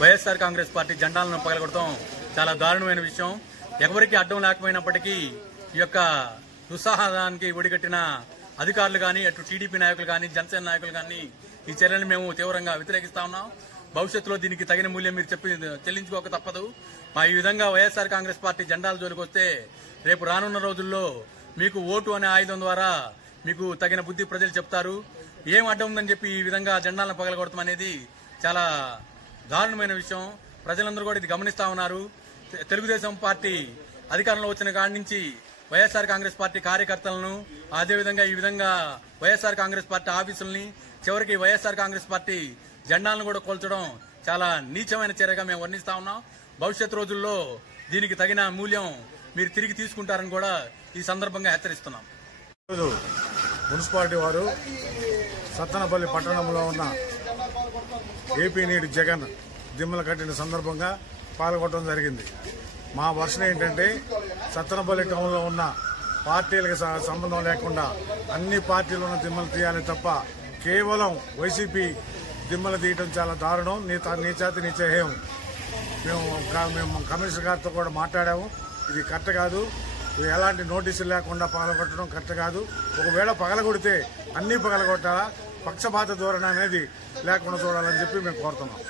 YSR Congress party జెండాలను పగలగొడటం చాలా దారుణమైన విషయం. ఎవరికి అడ్డం లేకపోయినప్పటికీ ఈ యొక్క దుస్సాహసానికి ఒడిగట్టిన అధికారులు కానీ, అటు టీడీపీ నాయకులు కానీ, జనసేన నాయకులు కానీ ఈ చర్యలను మేము తీవ్రంగా వ్యతిరేకిస్తా ఉన్నాం. భవిష్యత్తులో దీనికి తగిన మూల్యం మీరు చెల్లించుకోక తప్పదు. ఈ విధంగా వైఎస్ఆర్ కాంగ్రెస్ పార్టీ జెండాల జోలికి వస్తే రేపు రానున్న రోజుల్లో మీకు ఓటు అనే ఆయుధం ద్వారా మీకు తగిన బుద్ధి ప్రజలు చెప్తారు. ఏం అడ్డం ఉందని చెప్పి ఈ విధంగా జెండాలను పగలగొడటం అనేది చాలా దారుణమైన విషయం. ప్రజలందరూ కూడా ఇది గమనిస్తా ఉన్నారు. తెలుగుదేశం పార్టీ అధికారంలో వచ్చిన కాడి నుంచి వైఎస్ఆర్ కాంగ్రెస్ పార్టీ కార్యకర్తలను, అదేవిధంగా ఈ విధంగా వైఎస్ఆర్ కాంగ్రెస్ పార్టీ ఆఫీసుల్ని, చివరికి వైఎస్ఆర్ కాంగ్రెస్ పార్టీ జెండాలను కూడా కోల్చడం చాలా నీచమైన చర్యగా మేము వర్ణిస్తా ఉన్నాం. భవిష్యత్ రోజుల్లో దీనికి తగిన మూల్యం మీరు తిరిగి తీసుకుంటారని కూడా ఈ సందర్భంగా హెచ్చరిస్తున్నాం. మున్సిపాలిటీ వారు సత్తెనపల్లి పట్టణంలో ఉన్న ఏపీ నీటి జగన్ దిమ్మలు కట్టిన సందర్భంగా పాల్గొనడం జరిగింది. మా వర్షం ఏంటంటే సత్తెనపల్లి టౌన్లో ఉన్న పార్టీలకు సంబంధం లేకుండా అన్ని పార్టీలను దిమ్మలు తీయాలి తప్ప కేవలం వైసీపీ దిమ్మలు తీయడం చాలా దారుణం, నీచాతి నీచేయం. మేము కమిషనర్ గారితో కూడా మాట్లాడాము. ఇది కరెక్ట్ కాదు. ఎలాంటి నోటీసులు లేకుండా పగలగొట్టడం కరెక్ట్ కాదు. ఒకవేళ పగలగొడితే అన్ని పగలగొట్టాలా, పక్షపాత ధోరణి అనేది లేకుండా చూడాలని చెప్పి మేము కోరుతున్నాం.